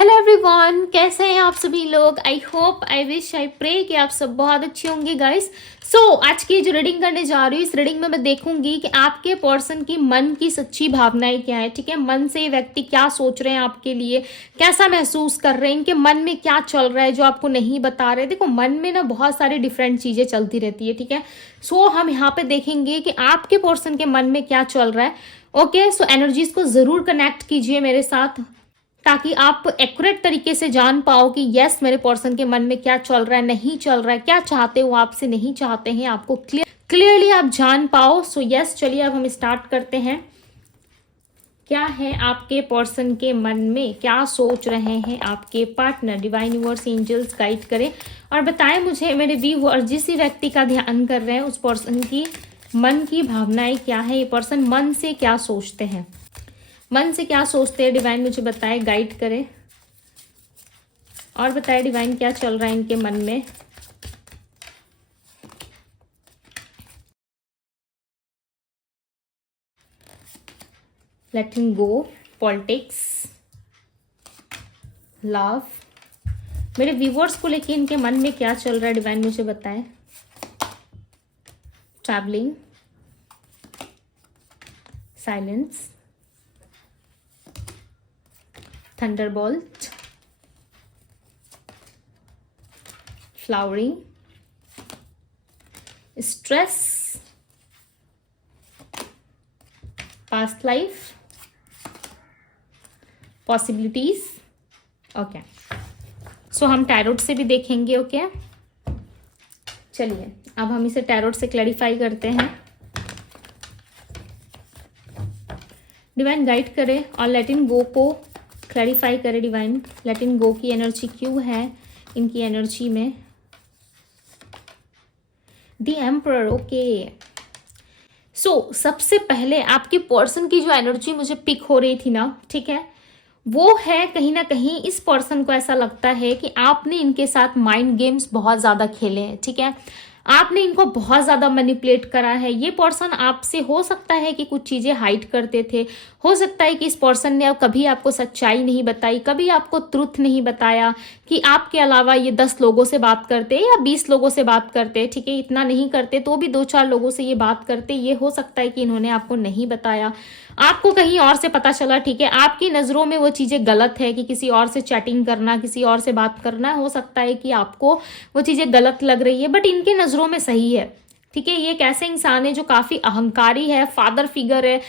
Hello everyone, कैसे हैं आप सभी लोग। I hope, I wish, I pray कि आप सब बहुत अच्छे होंगे गाइस। आज की जो रीडिंग करने जा रही हूँ, इस रीडिंग में मैं देखूंगी कि आपके पर्सन की मन की सच्ची भावनाएं क्या है। ठीक है, मन से व्यक्ति क्या सोच रहे हैं आपके लिए, कैसा महसूस कर रहे हैं, इनके मन में क्या चल रहा है जो आपको नहीं बता रहे। देखो, मन में ना बहुत सारी डिफरेंट चीजें चलती रहती है। ठीक है, हम यहाँ पे देखेंगे कि आपके पर्सन के मन में क्या चल रहा है। ओके, एनर्जीज को जरूर कनेक्ट कीजिए मेरे साथ, ताकि आप एक्यूरेट तरीके से जान पाओ कि यस, मेरे पर्सन के मन में क्या चल रहा है, नहीं चल रहा है, क्या चाहते हो आपसे, नहीं चाहते हैं, आपको क्लियरली आप जान पाओ। यस, चलिए अब हम स्टार्ट करते हैं। क्या है आपके पर्सन के मन में, क्या सोच रहे हैं आपके partner. Divine universe, angels guide करें और बताएं मुझे मेरे व्यूअर्स, जिस व्यक्ति का ध्यान कर रहे हैं उस पर्सन की मन की भावनाएं क्या है। ये पर्सन मन से क्या सोचते हैं, मन से क्या सोचते हैं, डिवाइन मुझे बताए, गाइड करे और बताए डिवाइन क्या चल रहा है इनके मन में। लेटिंग गो, पॉलिटिक्स, लव। मेरे व्यूवर्स को लेके इनके मन में क्या चल रहा है, डिवाइन मुझे बताए। Travelling, silence, Thunderbolt, flowering, stress, past life, possibilities. Okay, हम टैरोट से भी देखेंगे। ओके, चलिए अब हम इसे टैरोट से क्लैरिफाई करते हैं। डिवाइन गाइड करे और लेट इन गो को क्लैरिफाई करे। डिवाइन, लेट इन गो की एनर्जी क्यों है इनकी एनर्जी में। The emperor. ओके, सबसे पहले आपके पर्सन की जो एनर्जी मुझे पिक हो रही थी ना, ठीक है, वो है कहीं ना कहीं इस पर्सन को ऐसा लगता है कि आपने इनके साथ माइंड गेम्स बहुत ज्यादा खेले हैं। ठीक है, आपने इनको बहुत ज्यादा मैनिपुलेट करा है। ये पर्सन आपसे हो सकता है कि कुछ चीजें हाइड करते थे, हो सकता है कि इस पर्सन ने कभी आपको सच्चाई नहीं बताई, कभी आपको ट्रुथ नहीं बताया कि आपके अलावा ये 10 लोगों से बात करते या 20 लोगों से बात करते। ठीक है, इतना नहीं करते तो भी 2-4 लोगों से ये बात करते। ये हो सकता है कि इन्होंने आपको नहीं बताया, आपको कहीं और से पता चला। ठीक है, आपकी नजरों में वो चीजें गलत है कि किसी और से चैटिंग करना, किसी और से बात करना, हो सकता है कि आपको वो चीजें गलत लग रही है, बट इनके नजरों में सही है। ठीक है, ये एक ऐसे इंसान है जो काफी अहंकारी है, फादर फिगर है,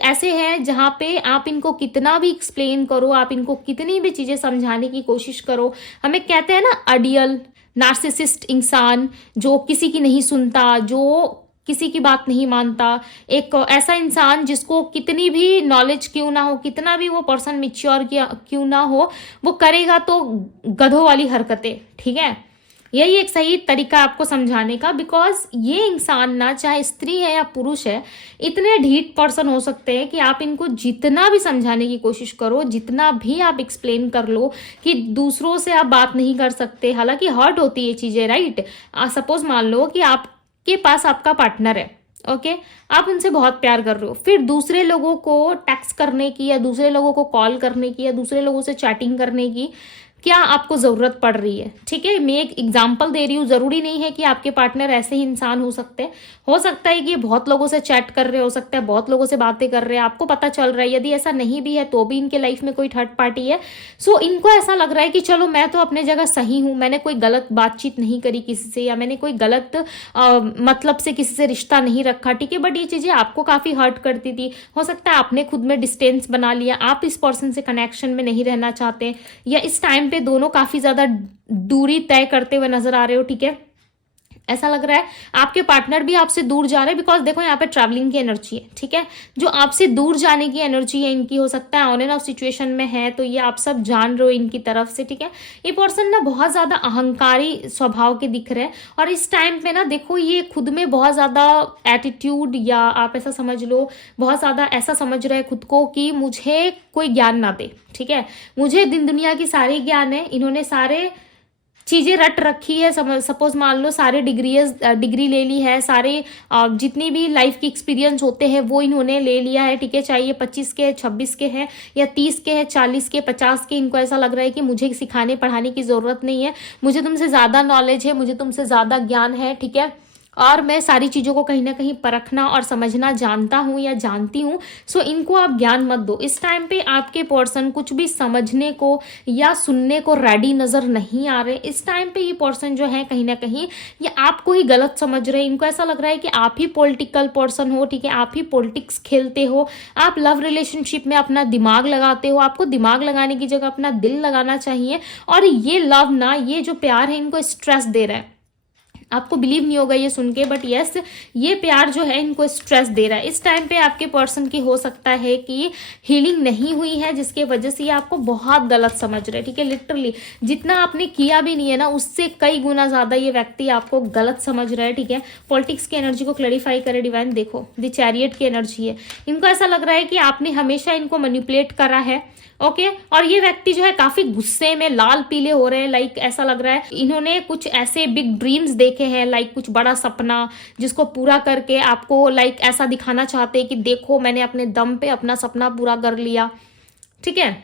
ऐसे है जहां पे आप इनको कितना भी एक्सप्लेन करो, आप इनको कितनी भी चीजें समझाने की कोशिश करो, हमें कहते हैं ना अडियल नार्सिसिस्ट इंसान, जो किसी की नहीं सुनता, जो किसी की बात नहीं मानता, एक ऐसा इंसान जिसको कितनी भी नॉलेज क्यों ना हो, कितना भी वो पर्सन मिच्योर क्यों ना हो, वो करेगा तो गधों वाली हरकतें। ठीक है, यही एक सही तरीका आपको समझाने का, बिकॉज ये इंसान ना, चाहे स्त्री है या पुरुष है, इतने ढीठ पर्सन हो सकते हैं कि आप इनको जितना भी समझाने की कोशिश करो, जितना भी आप एक्सप्लेन कर लो कि दूसरों से आप बात नहीं कर सकते, हालांकि हर्ट होती है चीजें, राइट। सपोज मान लो कि आपके पास आपका पार्टनर है, ओके, आप उनसे बहुत प्यार कर रहे हो, फिर दूसरे लोगों को टेक्स्ट करने की या दूसरे लोगों को कॉल करने की या दूसरे लोगों से चैटिंग करने की क्या आपको जरूरत पड़ रही है। ठीक है, मैं एक एग्जांपल दे रही हूँ, जरूरी नहीं है कि आपके पार्टनर ऐसे ही इंसान हो सकते हैं, हो सकता है कि ये बहुत लोगों से चैट कर रहे हो सकता है, बहुत लोगों से बातें कर रहे हैं, आपको पता चल रहा है। यदि ऐसा नहीं भी है तो भी इनके लाइफ में कोई थर्ड पार्टी है। इनको ऐसा लग रहा है कि चलो मैं तो अपने जगह सही हूँ, मैंने कोई गलत बातचीत नहीं करी किसी से, या मैंने कोई गलत मतलब से किसी से रिश्ता नहीं रखा। ठीक है, बट ये चीजें आपको काफी हर्ट करती थी, हो सकता है आपने खुद में डिस्टेंस बना लिया, आप इस पर्सन से कनेक्शन में नहीं रहना चाहते, या इस टाइम पे दोनों काफी ज्यादा दूरी तय करते हुए नजर आ रहे हो। ठीक है, ऐसा लग रहा है आपके पार्टनर भी आपसे दूर जा रहे हैं, बिकॉज देखो यहाँ पे ट्रैवलिंग की एनर्जी है। ठीक है, जो आपसे दूर जाने की एनर्जी है इनकी, हो सकता है ऑन एंड ऑफ सिचुएशन में है, तो ये आप सब जान रहे हो इनकी तरफ से। ठीक है, ये पर्सन ना बहुत ज्यादा अहंकारी स्वभाव के दिख रहे हैं, और इस टाइम पे ना देखो ये खुद में बहुत ज्यादा एटीट्यूड, या आप ऐसा समझ लो बहुत ज्यादा ऐसा समझ रहे हैं खुद को कि मुझे कोई ज्ञान ना दे। ठीक है, मुझे दिन दुनिया की सारी ज्ञान है, इन्होंने सारे चीज़ें रट रखी है। सपोज मान लो सारे डिग्री ले ली है, सारे जितनी भी लाइफ की एक्सपीरियंस होते हैं वो इन्होंने ले लिया है, ठीक है। चाहे ये 25 के 26 के हैं या 30 के हैं, 40 के 50 के, इनको ऐसा लग रहा है कि मुझे सिखाने पढ़ाने की ज़रूरत नहीं है, मुझे तुमसे ज़्यादा नॉलेज है, मुझे तुमसे ज़्यादा ज्ञान है, ठीक है, और मैं सारी चीज़ों को कहीं ना कहीं परखना और समझना जानता हूँ या जानती हूँ। सो इनको आप ज्ञान मत दो। इस टाइम पे आपके पर्सन कुछ भी समझने को या सुनने को रेडी नज़र नहीं आ रहे। इस टाइम पे ये पर्सन जो है कहीं ना कहीं ये आपको ही गलत समझ रहे हैं। इनको ऐसा लग रहा है कि आप ही पॉलिटिकल पर्सन हो, ठीक है, आप ही पॉलिटिक्स खेलते हो, आप लव रिलेशनशिप में अपना दिमाग लगाते हो। आपको दिमाग लगाने की जगह अपना दिल लगाना चाहिए। और ये लव ना, ये जो प्यार है, इनको स्ट्रेस दे रहा है। आपको बिलीव नहीं होगा ये सुन के, बट यस, ये प्यार जो है इनको स्ट्रेस दे रहा है। इस टाइम पे आपके पर्सन की हो सकता है कि हीलिंग नहीं हुई है, जिसके वजह से ये आपको बहुत गलत समझ रहे हैं, ठीक है। लिटरली जितना आपने किया भी नहीं है ना, उससे कई गुना ज़्यादा ये व्यक्ति आपको गलत समझ रहा है, ठीक है। पॉलिटिक्स की एनर्जी को क्लैरिफाई करे डिवाइन। देखो द चैरियट की एनर्जी है। इनको ऐसा लग रहा है कि आपने हमेशा इनको मैनिपुलेट करा है, ओके। और ये व्यक्ति जो है काफी गुस्से में लाल पीले हो रहे हैं। लाइक ऐसा लग रहा है इन्होंने कुछ ऐसे बिग ड्रीम्स देखे हैं, लाइक कुछ बड़ा सपना जिसको पूरा करके आपको लाइक ऐसा दिखाना चाहते हैं कि देखो मैंने अपने दम पे अपना सपना पूरा कर लिया, ठीक है,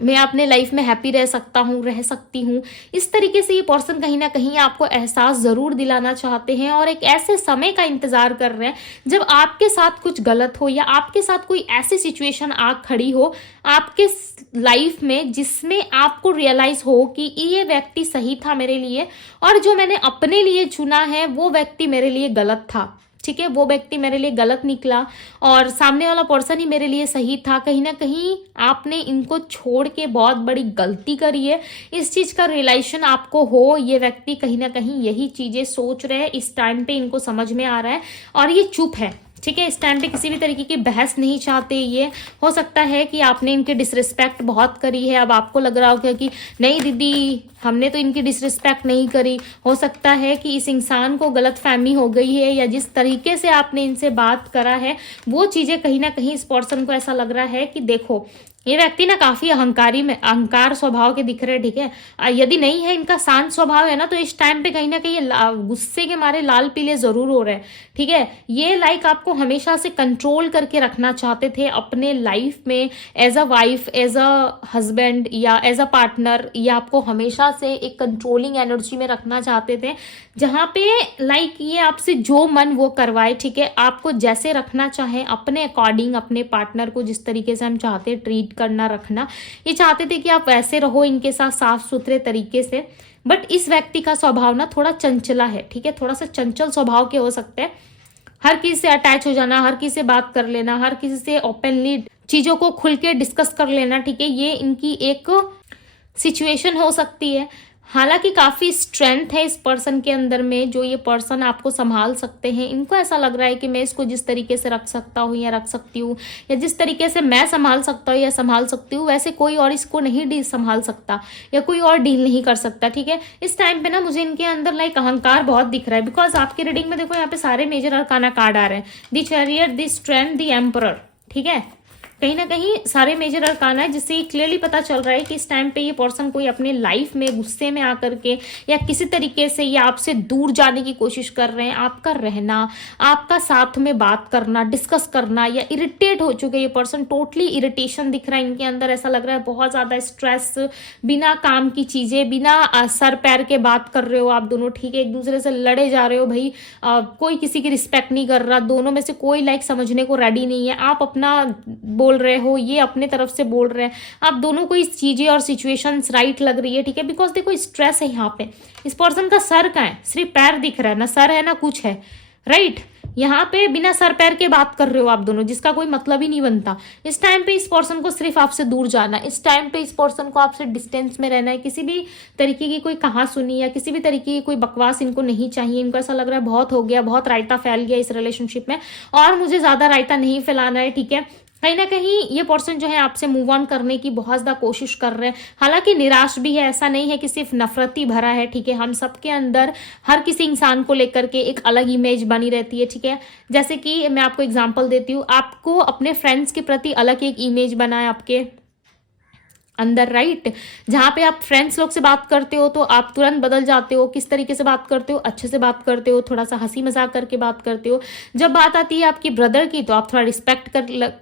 मैं अपने लाइफ में हैप्पी रह सकता हूँ, रह सकती हूँ। इस तरीके से ये पर्सन कहीं ना कहीं आपको एहसास ज़रूर दिलाना चाहते हैं और एक ऐसे समय का इंतज़ार कर रहे हैं जब आपके साथ कुछ गलत हो या आपके साथ कोई ऐसी सिचुएशन आ खड़ी हो आपके लाइफ में जिसमें आपको रियलाइज़ हो कि ये व्यक्ति सही था मेरे लिए और जो मैंने अपने लिए चुना है वो व्यक्ति मेरे लिए गलत था, ठीक है, वो व्यक्ति मेरे लिए गलत निकला और सामने वाला पर्सन ही मेरे लिए सही था। कहीं ना कहीं आपने इनको छोड़ के बहुत बड़ी गलती करी है। इस चीज़ का रियलाइजेशन आपको हो, ये व्यक्ति कहीं ना कहीं यही चीज़ें सोच रहे हैं। इस टाइम पे इनको समझ में आ रहा है और ये चुप है, ठीक है। इस टाइम पे किसी भी तरीके की बहस नहीं चाहते। ये हो सकता है कि आपने इनकी डिसरिस्पेक्ट बहुत करी है। अब आपको लग रहा होगा कि नहीं दीदी हमने तो इनकी डिसरिस्पेक्ट नहीं करी। हो सकता है कि इस इंसान को गलतफहमी हो गई है या जिस तरीके से आपने इनसे बात करा है वो चीज़ें कहीं ना कहीं इस पर्सन को ऐसा लग रहा है कि देखो ये व्यक्ति ना काफी अहंकार स्वभाव के दिख रहे हैं, ठीक है। यदि नहीं है इनका शांत स्वभाव है ना तो इस टाइम पे कहीं ना कहीं गुस्से के मारे लाल पीले जरूर हो रहे हैं, ठीक है। ये लाइक आपको हमेशा से कंट्रोल करके रखना चाहते थे अपने लाइफ में as a wife, as a husband या एज अ पार्टनर। ये आपको हमेशा से एक कंट्रोलिंग एनर्जी में रखना चाहते थे जहाँ पे लाइक ये आपसे जो मन वो करवाए, ठीक है। आपको जैसे रखना चाहे अपने अकॉर्डिंग, अपने पार्टनर को जिस तरीके से हम चाहते ट्रीट करना रखना, ये चाहते थे कि आप वैसे रहो इनके साथ साफ सुथरे तरीके से। बट इस व्यक्ति का स्वभाव ना थोड़ा चंचला है, ठीक है, थोड़ा सा चंचल स्वभाव के हो सकते हैं। हर किसी से अटैच हो जाना, हर किसी से बात कर लेना, हर किसी से ओपनली चीजों को खुल के डिस्कस कर लेना, ठीक है, ये इनकी एक सिचुएशन हो सकती है। हालांकि काफ़ी स्ट्रेंथ है इस पर्सन के अंदर में, जो ये पर्सन आपको संभाल सकते हैं। इनको ऐसा लग रहा है कि मैं इसको जिस तरीके से रख सकता हूँ या रख सकती हूँ या जिस तरीके से मैं संभाल सकता हूँ या संभाल सकती हूँ वैसे कोई और इसको नहीं डील संभाल सकता या कोई और डील नहीं कर सकता, ठीक है। इस टाइम पे ना मुझे इनके अंदर लाइक अहंकार बहुत दिख रहा है। बिकॉज आपकी रीडिंग में देखो यहाँ पे सारे मेजर अरकाना कार्ड आ रहे हैं, the chariot, the strength, the emperor, ठीक है। कहीं ना कहीं सारे मेजर अरकाना है जिससे ये क्लियरली पता चल रहा है कि इस टाइम पे ये पर्सन कोई अपने लाइफ में गुस्से में आकर के या किसी तरीके से ये आपसे दूर जाने की कोशिश कर रहे हैं। आपका रहना, आपका साथ में बात करना, डिस्कस करना या इरिटेट हो चुके ये पर्सन, टोटली इरिटेशन दिख रहा है इनके अंदर। ऐसा लग रहा है बहुत ज़्यादा स्ट्रेस, बिना काम की चीज़ें, बिना सर पैर के बात कर रहे हो आप दोनों, ठीक है, एक दूसरे से लड़े जा रहे हो भाई। कोई किसी की रिस्पेक्ट नहीं कर रहा, दोनों में से कोई लाइक समझने को रेडी नहीं है। आप अपना बोल रहे हो, ये अपने तरफ से बोल रहे हैं, आप दोनों को इस चीजें और सिचुएशंस राइट लग रही है, ठीक है। बिकॉज देखो स्ट्रेस है यहाँ पे। इस पर्सन का सर कहाँ है, सिर्फ पैर दिख रहा है, ना सर है ना कुछ है, राइट। यहाँ पे बिना सर पैर के बात कर रहे हो आप दोनों, जिसका कोई मतलब ही नहीं बनता। इस टाइम पे इस पर्सन को सिर्फ आपसे दूर जाना है, इस टाइम पे इस पर्सन को आपसे डिस्टेंस में रहना है। किसी भी तरीके की कोई कहा सुनी या किसी भी तरीके की कोई बकवास इनको नहीं चाहिए। इनको ऐसा लग रहा है बहुत हो गया, बहुत रायता फैल गया इस रिलेशनशिप में और मुझे ज्यादा रायता नहीं फैलाना है, ठीक है। कहीं ना कहीं ये पर्सन जो है आपसे मूव ऑन करने की बहुत ज़्यादा कोशिश कर रहे हैं। हालांकि निराश भी है, ऐसा नहीं है कि सिर्फ नफरत ही भरा है, ठीक है। हम सबके अंदर हर किसी इंसान को लेकर के एक अलग इमेज बनी रहती है, ठीक है। जैसे कि मैं आपको एग्जांपल देती हूँ, आपको अपने फ्रेंड्स के प्रति अलग एक इमेज बना है, आपके अंदर, राइट। जहाँ पे आप फ्रेंड्स लोग से बात करते हो तो आप तुरंत बदल जाते हो। किस तरीके से बात करते हो? अच्छे से बात करते हो, थोड़ा सा हंसी मजाक करके बात करते हो। जब बात आती है आपकी ब्रदर की तो आप थोड़ा रिस्पेक्ट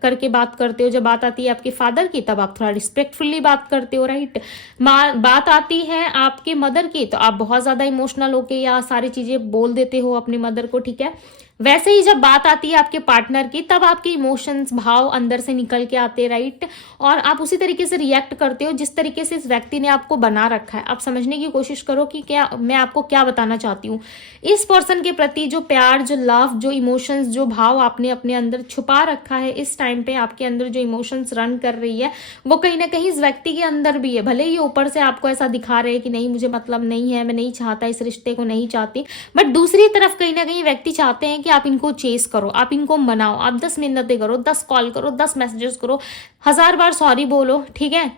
करके बात करते हो। जब बात आती है आपके फादर की तब आप थोड़ा रिस्पेक्टफुली बात करते हो, राइट। बात आती है आपके मदर की तो आप बहुत ज्यादा इमोशनल होके या सारी चीजें बोल देते हो अपनी मदर को, ठीक है। वैसे ही जब बात आती है आपके पार्टनर की तब आपके इमोशंस, भाव अंदर से निकल के आते हैं, राइट। और आप उसी तरीके से रिएक्ट करते हो जिस तरीके से इस व्यक्ति ने आपको बना रखा है। आप समझने की कोशिश करो कि क्या मैं आपको क्या बताना चाहती हूँ। इस पर्सन के प्रति जो प्यार, जो लव, जो इमोशंस, जो भाव आपने अपने अंदर छुपा रखा है, इस टाइम पे आपके अंदर जो इमोशंस रन कर रही है वो कहीं ना कहीं इस व्यक्ति के अंदर भी है। भले ही ऊपर से आपको ऐसा दिखा रहे हैं कि नहीं मुझे मतलब नहीं है, मैं नहीं चाहता, इस रिश्ते को नहीं चाहती, बट दूसरी तरफ कहीं ना कहीं व्यक्ति चाहते हैं कि आप इनको चेस करो, आप इनको मनाओ, आप 10 मिन्नतें करो, 10 कॉल करो, 10 मैसेजेस करो, 1000 बार सॉरी बोलो, ठीक है,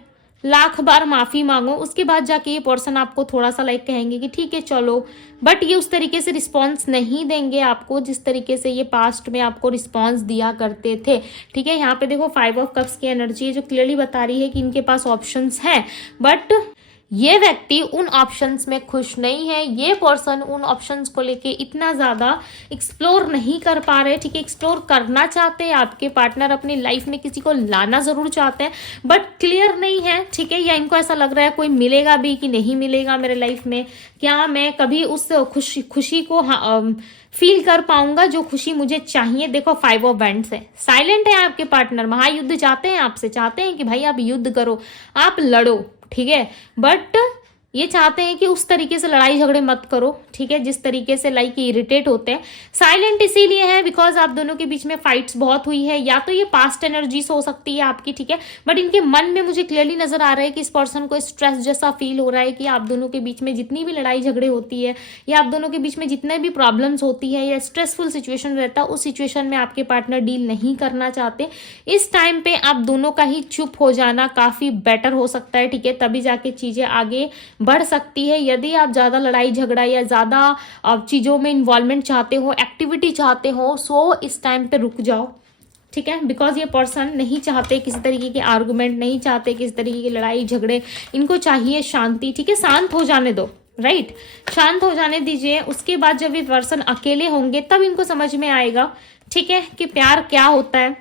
लाख बार माफी मांगो। उसके बाद जाके ये पर्सन आपको थोड़ा सा लाइक कहेंगे कि ठीक है चलो, बट ये उस तरीके से रिस्पॉन्स नहीं देंगे आपको जिस तरीके से ये पास्ट में आपको रिस्पॉन्स दिया करते थे, ठीक है। यहाँ पे देखो 5 ऑफ कप्स की एनर्जी है जो क्लियरली बता रही है कि इनके पास ऑप्शंस हैं, बट ये व्यक्ति उन ऑप्शंस में खुश नहीं है। ये पर्सन उन ऑप्शंस को लेके इतना ज्यादा एक्सप्लोर नहीं कर पा रहे, ठीक है। एक्सप्लोर करना चाहते हैं, आपके पार्टनर अपनी लाइफ में किसी को लाना जरूर चाहते हैं बट क्लियर नहीं है, ठीक है। या इनको ऐसा लग रहा है कोई मिलेगा भी कि नहीं मिलेगा मेरे लाइफ में, क्या मैं कभी उस खुशी को फील कर पाऊंगा जो खुशी मुझे चाहिए। देखो 5 ऑफ वैंड्स है, साइलेंट है आपके पार्टनर, महायुद्ध चाहते हैं आपसे, चाहते हैं कि भाई आप युद्ध करो, आप लड़ो, ठीक है। बट ये चाहते हैं कि उस तरीके से लड़ाई झगड़े मत करो, ठीक है, जिस तरीके से लाइक इरिटेट होते हैं। साइलेंट इसीलिए है बिकॉज आप दोनों के बीच में फाइट्स बहुत हुई है, या तो ये पास्ट एनर्जीज हो सकती है आपकी, ठीक है। बट इनके मन में मुझे क्लियरली नजर आ रहा है कि इस पर्सन को स्ट्रेस जैसा फील हो रहा है कि आप दोनों के बीच में जितनी भी लड़ाई झगड़े होती है या आप दोनों के बीच में जितने भी प्रॉब्लम्स होती है या स्ट्रेसफुल सिचुएशन रहता है, उस सिचुएशन में आपके पार्टनर डील नहीं करना चाहते। इस टाइम पे आप दोनों का ही चुप हो जाना काफी बेटर हो सकता है, ठीक है, तभी जाके चीजें आगे बढ़ सकती है। यदि आप ज्यादा लड़ाई झगड़ा या ज्यादा चीजों में इन्वॉल्वमेंट चाहते हो, एक्टिविटी चाहते हो, सो इस टाइम पे रुक जाओ, ठीक है। बिकॉज ये पर्सन नहीं चाहते किसी तरीके के आर्गुमेंट, नहीं चाहते किसी तरीके की लड़ाई झगड़े, इनको चाहिए शांति, ठीक है। शांत हो जाने दो, राइट, शांत हो जाने दीजिए। उसके बाद जब ये पर्सन अकेले होंगे तब इनको समझ में आएगा, ठीक है, कि प्यार क्या होता है,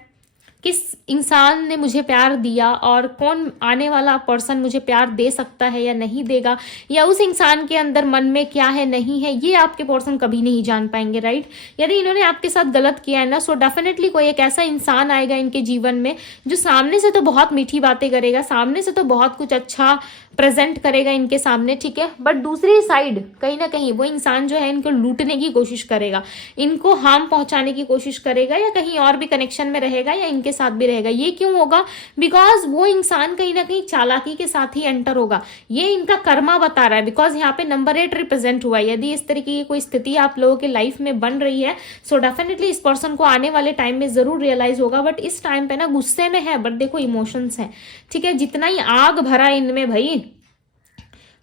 किस इंसान ने मुझे प्यार दिया और कौन आने वाला पर्सन मुझे प्यार दे सकता है या नहीं देगा, या उस इंसान के अंदर मन में क्या है नहीं है, ये आपके पर्सन कभी नहीं जान पाएंगे, राइट। यदि इन्होंने आपके साथ गलत किया है ना, सो डेफिनेटली कोई एक ऐसा इंसान आएगा इनके जीवन में जो सामने से तो बहुत मीठी बातें करेगा, सामने से तो बहुत कुछ अच्छा प्रेजेंट करेगा इनके सामने, ठीक है, बट दूसरी साइड कहीं ना कहीं वो इंसान जो है इनको लूटने की कोशिश करेगा, इनको हार्म पहुंचाने की कोशिश करेगा, या कहीं और भी कनेक्शन में रहेगा या इनके साथ भी रहेगा। ये क्यों होगा? बिकॉज वो इंसान कहीं ना कहीं चालाकी के साथ ही एंटर होगा। ये इनका कर्मा बता रहा है, बिकॉज यहाँ पे नंबर 8 रिप्रेजेंट हुआ है। यदि इस तरीके की कोई स्थिति आप लोगों के लाइफ में बन रही है, सो डेफिनेटली इस पर्सन को आने वाले टाइम में जरूर रियलाइज होगा, बट इस टाइम पे ना गुस्से में है, बट देखो इमोशंस है, ठीक है। जितना ही आग भरा इनमें, भाई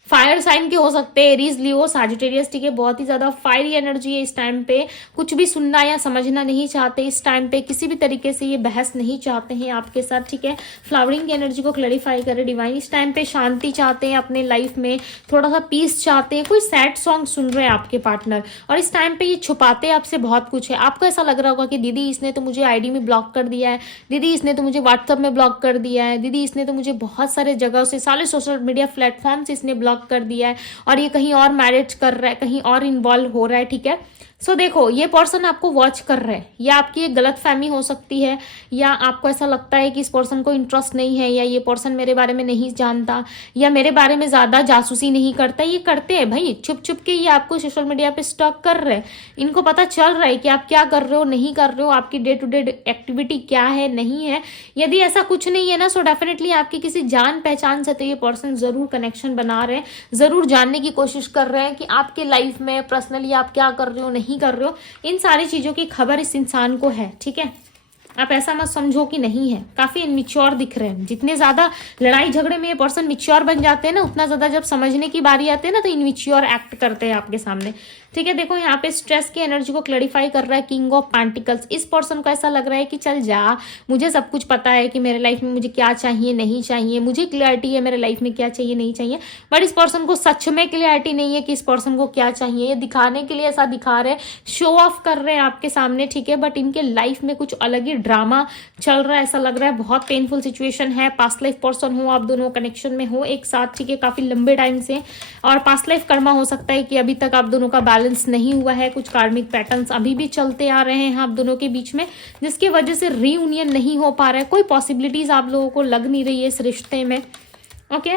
फायर साइन के हो सकते हैं, एरीज, लियो, साजिटेरियस, ठीक है, बहुत ही ज्यादा फायरी एनर्जी है इस टाइम पे। कुछ भी सुनना या समझना नहीं चाहते इस टाइम पे, किसी भी तरीके से ये बहस नहीं चाहते हैं आपके साथ, ठीक है। फ्लावरिंग की एनर्जी को क्लैरिफाई करे डिवाइन। इस टाइम पे शांति चाहते हैं अपने लाइफ में, थोड़ा सा पीस चाहते हैं। कोई सैड सॉन्ग सुन रहे हैं आपके पार्टनर, और इस टाइम पे ये छुपाते हैं आपसे बहुत कुछ है। आपको ऐसा लग रहा होगा कि दीदी इसने तो मुझे आईडी में ब्लॉक कर दिया है, दीदी इसने तो मुझे व्हाट्सएप में ब्लॉक कर दिया है, दीदी इसने तो मुझे बहुत सारे जगह से, सारे सोशल मीडिया प्लेटफॉर्म से इसने ब्लॉक कर दिया है, और ये कहीं और मैरिज कर रहा है, कहीं और इन्वॉल्व हो रहा है, ठीक है। सो देखो ये पर्सन आपको वॉच कर रहा है, या आपकी एक गलत फहमी हो सकती है, या आपको ऐसा लगता है कि इस पर्सन को इंटरेस्ट नहीं है, या ये पर्सन मेरे बारे में नहीं जानता, या मेरे बारे में ज्यादा जासूसी नहीं करता। ये करते हैं भाई, छुप छुप के ये आपको सोशल मीडिया पे स्टॉक कर रहे हैं। इनको पता चल रहा है कि आप क्या कर रहे हो, नहीं कर रहे हो, आपकी डे टू डे एक्टिविटी क्या है, नहीं है। यदि ऐसा कुछ नहीं है ना, सो डेफिनेटली आपकी किसी जान पहचान से तो ये पर्सन जरूर कनेक्शन बना रहे हैं, जरूर जानने की कोशिश कर रहे हैं कि आपके लाइफ में पर्सनली आप क्या कर रहे हो, नहीं कर रहे हो। इन सारी चीजों की खबर इस इंसान को है, ठीक है। आप ऐसा मत समझो कि नहीं है, काफी इनमिच्योर दिख रहे हैं। जितने ज्यादा लड़ाई झगड़े में ये पर्सन मिच्योर बन जाते हैं ना, उतना ज्यादा जब समझने की बारी आती है ना तो इनमिच्योर एक्ट करते हैं आपके सामने, ठीक है। देखो यहाँ पे स्ट्रेस की एनर्जी को क्लैरिफाई कर रहा है किंग ऑफ पेंटिकल्स। इस पर्सन को ऐसा लग रहा है कि चल जा, मुझे सब कुछ पता है कि मेरे लाइफ में मुझे क्या चाहिए नहीं चाहिए, मुझे क्लैरिटी है मेरे लाइफ में क्या चाहिए नहीं चाहिए। बट इस पर्सन को सच में क्लैरिटी नहीं है कि इस पर्सन को क्या चाहिए। ये दिखाने के लिए ऐसा दिखा रहे हैं, शो ऑफ कर रहे हैं आपके सामने, ठीक है। बट इनके लाइफ में कुछ अलग ही ड्रामा चल रहा है, ऐसा लग रहा है। बहुत पेनफुल सिचुएशन है। पास्ट लाइफ पर्सन हो, आप दोनों कनेक्शन में हो एक साथ, ठीक है, काफी लंबे टाइम से। और पास्ट लाइफ कर्मा हो सकता है कि अभी तक आप दोनों का बैलेंस नहीं हुआ है, कुछ कार्मिक पैटर्न्स अभी भी चलते आ रहे हैं आप दोनों के बीच में, जिसकी वजह से रीयूनियन नहीं हो पा रहा है। कोई पॉसिबिलिटीज आप लोगों को लग नहीं रही है इस रिश्ते में, ओके।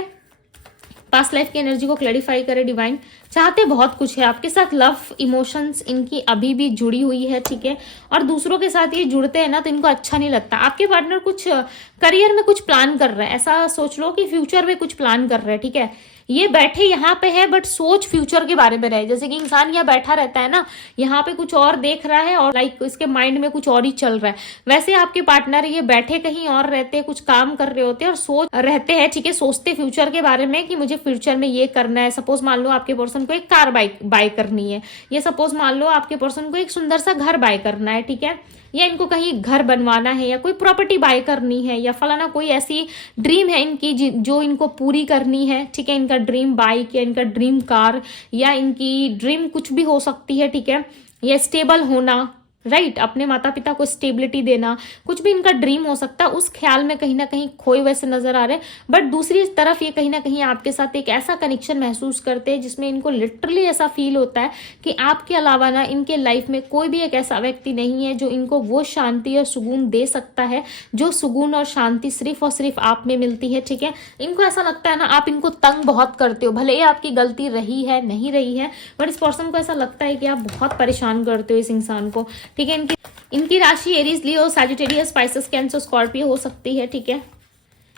पास्ट लाइफ की एनर्जी को क्लैरिफाई करे डिवाइन। चाहते बहुत कुछ है आपके साथ, लव इमोशंस इनकी अभी भी जुड़ी हुई है, ठीक है। और दूसरों के साथ ये जुड़ते हैं ना तो इनको अच्छा नहीं लगता। आपके पार्टनर कुछ करियर में कुछ प्लान कर रहा है, ऐसा सोच लो कि फ्यूचर में कुछ प्लान कर रहा है, ठीक है। ये बैठे यहाँ पे है बट सोच फ्यूचर के बारे में रहे। जैसे कि इंसान यहाँ बैठा रहता है ना, यहाँ पे कुछ और देख रहा है और लाइक इसके माइंड में कुछ और ही चल रहा है। वैसे आपके पार्टनर ये बैठे कहीं और रहते हैं, कुछ काम कर रहे होते हैं और सोच रहते हैं, ठीक है, सोचते फ्यूचर के बारे में कि मुझे फ्यूचर में ये करना है। सपोज मान लो आपके पर्सन को एक कार बाय करनी है, या सपोज मान लो आपके पर्सन को एक सुंदर सा घर बाय करना है, ठीक है, या इनको कहीं घर बनवाना है या कोई प्रॉपर्टी बाय करनी है या फलाना कोई ऐसी ड्रीम है इनकी जो इनको पूरी करनी है, ठीक है। इनका ड्रीम बाइक या इनका ड्रीम कार या इनकी ड्रीम कुछ भी हो सकती है, ठीक है। या स्टेबल होना, राइट, अपने माता पिता को स्टेबिलिटी देना, कुछ भी इनका ड्रीम हो सकता है। उस ख्याल में कहीं ना कहीं खोए वैसे नजर आ रहे हैं। बट दूसरी तरफ ये कहीं ना कहीं आपके साथ एक ऐसा कनेक्शन महसूस करते हैं जिसमें इनको लिटरली ऐसा फील होता है कि आपके अलावा ना इनके लाइफ में कोई भी एक ऐसा व्यक्ति नहीं है जो इनको वो शांति और सुकून दे सकता है जो सुकून और शांति सिर्फ और सिर्फ आप में मिलती है, ठीक है। इनको ऐसा लगता है ना आप इनको तंग बहुत करते हो, भले ही आपकी गलती रही है नहीं रही है, बट इस पर्सन को ऐसा लगता है कि आप बहुत परेशान करते हो इस इंसान को, ठीक है। इनकी राशि एरीज, लियो, सैजिटेरियस, स्पाइसेस, कैंसर, स्कॉर्पियो हो सकती है, ठीक है।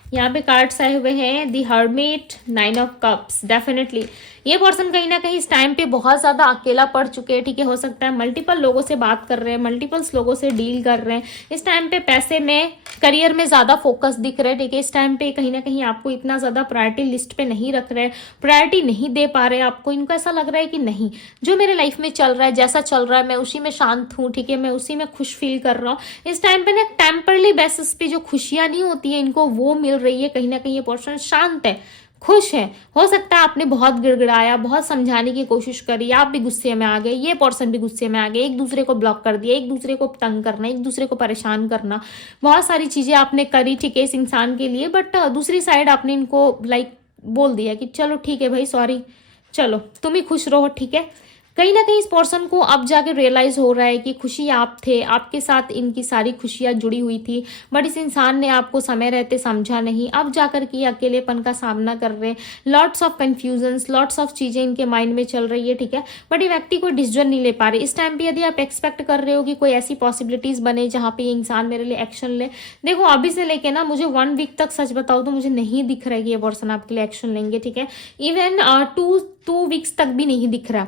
यहाँ पे कार्ड्स आए हुए हैं, the hermit, 9 of cups. Definitely ये पर्सन कहीं ना कहीं इस टाइम पे बहुत ज्यादा अकेला पड़ चुके हैं, ठीक है। हो सकता है मल्टीपल लोगों से बात कर रहे हैं, मल्टीपल्स लोगों से डील कर रहे हैं। इस टाइम पे पैसे में, करियर में ज्यादा फोकस दिख रहा है, ठीक है। इस टाइम पे कहीं ना कहीं आपको इतना ज्यादा प्रायोरिटी लिस्ट पे नहीं रख रहे, प्रायोरिटी नहीं दे पा रहे आपको। इनको ऐसा लग रहा है कि नहीं, जो मेरे लाइफ में चल रहा है, जैसा चल रहा है, मैं उसी में शांत हूँ, ठीक है, मैं उसी में खुश फील कर रहा हूँ। इस टाइम पे ना टेम्परली बेसिस पे जो खुशियां नहीं होती है इनको वो मिल रही है। कहीं ना कहीं ये पर्सन शांत है, खुश है। हो सकता है आपने बहुत गिड़गिड़ाया, बहुत समझाने की कोशिश करी, आप भी गुस्से में आ गए, ये पर्सन भी गुस्से में आ गए, एक दूसरे को ब्लॉक कर दिया, एक दूसरे को तंग करना, एक दूसरे को परेशान करना, बहुत सारी चीजें आपने करी, ठीक है, इस इंसान के लिए। बट दूसरी साइड आपने इनको लाइक बोल दिया कि चलो ठीक है भाई, सॉरी, चलो तुम ही खुश रहो, ठीक है। कहीं ना कहीं इस पर्सन को अब जाके रियलाइज हो रहा है कि खुशी आप थे, आपके साथ इनकी सारी खुशियां जुड़ी हुई थी, बट इस इंसान ने आपको समय रहते समझा नहीं। अब जाकर के अकेलेपन का सामना कर रहे हैं, lots of confusions, lots of चीजें इनके माइंड में चल रही है, ठीक है। बट ये व्यक्ति कोई डिसीजन नहीं ले पा रहे इस टाइम पे। यदि आप एक्सपेक्ट कर रहे हो कि कोई ऐसी पॉसिबिलिटीज बने जहां पे ये इंसान मेरे लिए एक्शन ले, देखो अभी से लेके ना मुझे 1 वीक तक सच बताओ तो मुझे नहीं दिख रहा है कि ये पर्सन आपके लिए एक्शन लेंगे, ठीक है। इवन 2 वीक्स तक भी नहीं दिख रहा।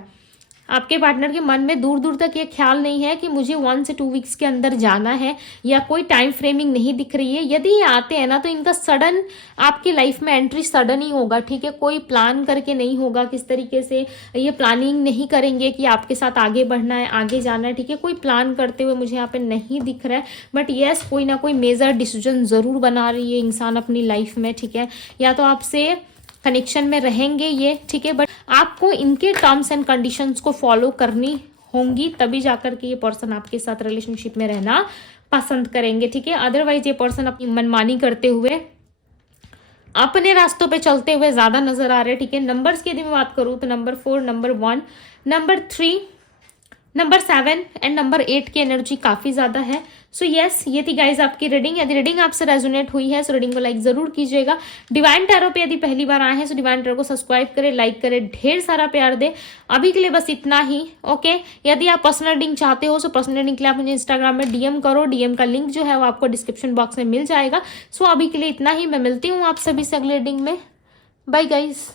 आपके पार्टनर के मन में दूर दूर तक ये ख्याल नहीं है कि मुझे 1 से 2 वीक्स के अंदर जाना है, या कोई टाइम फ्रेमिंग नहीं दिख रही है। यदि ये आते हैं ना तो इनका सडन आपकी लाइफ में एंट्री सडन ही होगा, ठीक है। कोई प्लान करके नहीं होगा, किस तरीके से ये प्लानिंग नहीं करेंगे कि आपके साथ आगे बढ़ना है, आगे जाना है, ठीक है। कोई प्लान करते हुए मुझे यहाँ पे नहीं दिख रहा है। बट यस, कोई ना कोई मेजर डिसीजन जरूर बना रही है इंसान अपनी लाइफ में, ठीक है। या तो आपसे कनेक्शन में रहेंगे ये, ठीक है, बट आपको इनके टर्म्स एंड कंडीशंस को फॉलो करनी होंगी, तभी जाकर के ये पर्सन आपके साथ रिलेशनशिप में रहना पसंद करेंगे, ठीक है। अदरवाइज ये पर्सन अपनी मनमानी करते हुए, अपने रास्तों पे चलते हुए ज्यादा नजर आ रहे हैं, ठीक है। नंबर्स की यदि मैं बात करूं तो number 4, number 1, number 3, number 7 and number 8 की एनर्जी काफी ज्यादा है। सो यस, ये थी गाइज आपकी रीडिंग। यदि रीडिंग आपसे रेजोनेट हुई है तो रीडिंग को लाइक जरूर कीजिएगा। डिवाइन टैरो पे यदि पहली बार आए हैं तो डिवाइन टैरो को सब्सक्राइब करें, लाइक करें, ढेर सारा प्यार दे। अभी के लिए बस इतना ही, ओके। यदि आप पर्सनल रीडिंग चाहते हो तो पर्सनल रीडिंग के लिए आप मुझे इंस्टाग्राम में DM करो, DM का लिंक जो है वो आपको डिस्क्रिप्शन बॉक्स में मिल जाएगा। सो अभी के लिए इतना ही, मैं मिलती हूँ आप सभी से अगले रीडिंग में। Bye guys.